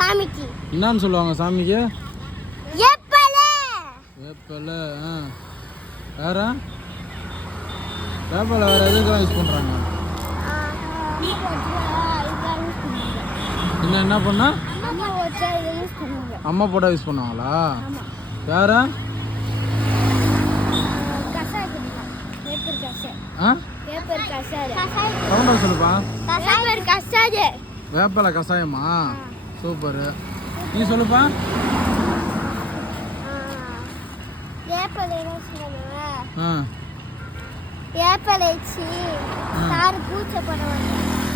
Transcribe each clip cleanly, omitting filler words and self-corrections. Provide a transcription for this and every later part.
சாமிக்கு என்னன்னு சொல்லுவாங்க சாமிக்கு? வேப்பலை. வேற வேப்பலை வேற எதுக்கெல்லாம் யூஸ் பண்ணுறாங்க? என்ன பண்ணா அம்மா போட்டா யூஸ் பண்ணுவாங்களா? வேற சொல்லுப்பா. வேப்பலை கஷாயமா? சூப்பர். நீ சொல்லுப்பா.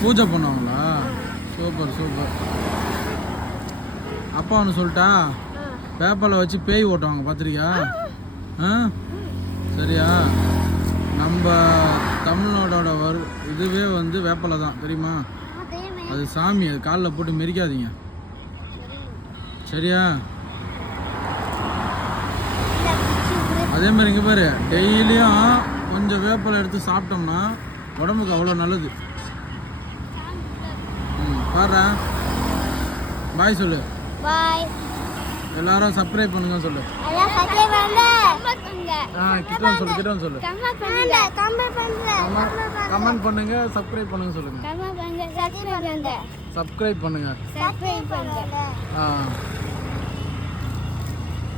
பூஜை பண்ணுவாங்களா? Super super. அப்பா ஒன்று சொல்லிட்டா, வேப்பலை வச்சு பேய் ஓட்டுவாங்க பார்த்துருக்கியா? சரியா? நம்ம தமிழ்நாடோட இதுவே வந்து வேப்பலை தான், தெரியுமா? அது சாமி, அது காலில் போட்டு மெரிக்காதீங்க, சரியா? அதே மாதிரி இங்கே பாரு, டெய்லியும் கொஞ்சம் வேப்பலை எடுத்து சாப்பிட்டோம்னா உடம்புக்கு அவ்வளோ நல்லது. பாரு, பாய் சொல்லு. பாய். எல்லாரும் சப்ஸ்கிரைப் பண்ணுங்க சொல்லு. கிட்ட சொல்லு. கமெண்ட் பண்ணுங்க, சப்ஸ்கிரைப் பண்ணுங்க சொல்லுங்க. சப்ஸ்கிரைப் பண்ணுங்க.